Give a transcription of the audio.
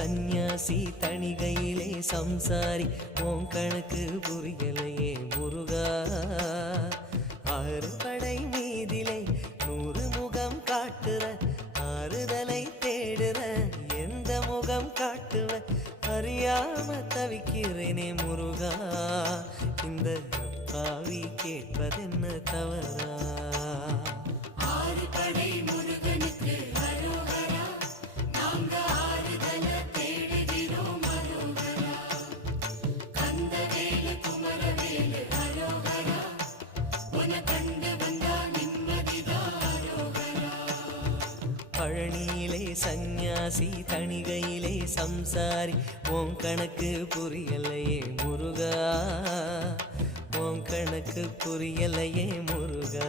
சந்நியாசி தணிகையிலே சம்சாரி உன் கணக்கு புரியலையே முருகா ஆறு படை மீதிலே 100 முகம் காட்டுற ஆறுதலை தேடுற எந்த முகம் காட்டுவ அறியாம தவிக்கிறேனே முருகா இந்த பாவி கேட்பதென்ன தவறா ஆறு படை முருகனுக்கு அரோகரா நாங்க ஆறுதல தேடுகிறோம் அரோகரா கந்தவேலு குமரவேலு அரோகரா உன கண்டு வந்தா நிம்மதிதான் அரோகரா பழனியிலே சந்நியாசி தணிகையிலே சம்சாரி உன் கணக்கு புரியலையே முருகா உன் கணக்கு புரியலையே முருகா